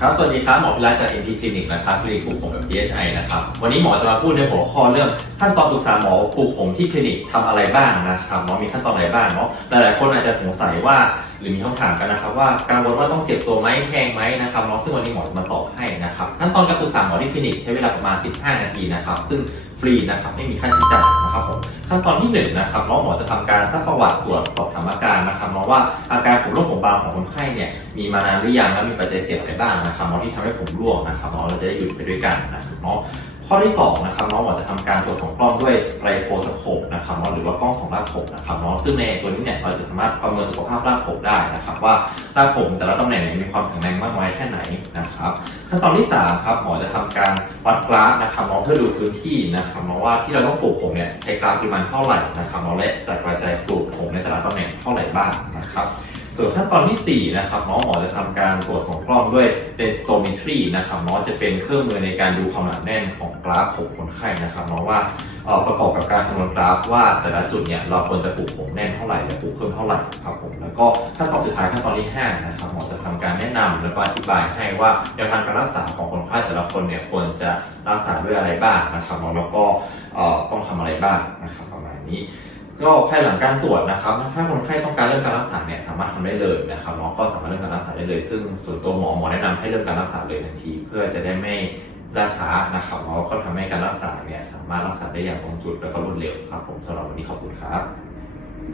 ครับ สวัสดีครับ หมอพิรัตจาก MP Clinic นะครับ คลินิกปลูกผมแบบ DHI นะครับ วันนี้หมอจะมาพูดในหัวข้อเรื่องขั้นตอนปรึกษาหมอปลูกผมที่คลินิกทำอะไรบ้างนะครับหมอมีขั้นตอนอะไรบ้างเนาะ หลายๆ คนอาจจะสงสัยว่า หรือมีคำถามกันนะครับว่ากังวลว่าต้องเจ็บตัวไหมแพงไหมนะครับเนาะซึ่งวันนี้หมอจะมาตอบให้นะครับ ขั้นตอนการปรึกษาหมอที่คลินิกใช้เวลาประมาณ 15 นาทีนะครับ ซึ่งฟรีนะครับ ไม่มีค่าใช้จ่าย ขั้นตอนที่หนึ่งนะครับน้องหมอจะทำการซักประวัติตรวจสอบถามอาการนะครับน้องว่าอาการผมร่วงผมบางของคนไข้เนี่ยมีมานานหรือยังและมีปัจจัยเสี่ยงอะไรบ้างนะครับน้องที่ทำให้ผมร่วงนะครับน้องเราจะได้หยุดไปด้วยกันนะครับน้อง ข้อที่สองนะครับน้องหมอจะทำการตรวจสองกล้องด้วยไตรโคสโคปนะครับเนาะหรือว่ากล้องสองรากผมนะครับเนาะซึ่งในตัวนี้เนี่ยเราจะสามารถประเมินสุขภาพรากผมได้นะครับว่ารากผมแต่ละตำแหน่งมีความแข็งแรงมากน้อยแค่ไหนนะครับขั้นตอนที่3ครับหมอจะทำการวัดกราฟนะครับน้องเพื่อดูพื้นที่นะครับน้องว่าที่เราต้องปลูกผมเนี่ยใช้กราฟปริมาณเท่าไหร่นะครับน้องและจะกระจายปลูกผมในแต่ละตำแหน่งเท่าไหร่บ้างนะครับ ส่วนขั้นตอนทีสี่4 นะครับน้องหมอจะทำการตรวจส่องกล้องด้วยเดสโตมิทรีนะครับน้องจะเป็นเครื่องมือในการดูความหนาแน่นของกราฟผมคนไข้นะครับน้องว่าออประกอบกับการคำนวณกราฟว่าแต่ละจุดเนี่ยเราควรจะปลูกผมแน่นเท่าไหร่และปลูกเพิ่มเท่าไหร่ครับผมแล้วก็ขั้นตอนสุดท้ายขั้นตอนที่5นะครับหมอจะทำการแนะนำแล้วก็อธิบายให้ว่าแนวทางการรักษาของคนไข้แต่ละคนเนี่ยควรจะรักษาด้วยอะไรบ้างนะครับแล้วก็ต้องทำอะไรบ้างนะครับประมาณนี้ ก็ภายหลังการตรวจนะครับ ถ้าคนไข้ต้องการเริ่มการรักษาเนี่ยสามารถทำได้เลยนะครับหมอก็สามารถเริ่มการรักษาได้เลย ซึ่งส่วนตัวหมอหมอแนะนำให้เริ่มการรักษาเลยทันที เพื่อจะได้ไม่ล่าช้านะครับแล้วก็ทำให้การรักษาเนี่ยสามารถรักษาได้อย่างตรงจุด แล้วก็รวดเร็วครับผมสำหรับวันนี้ขอบคุณครับ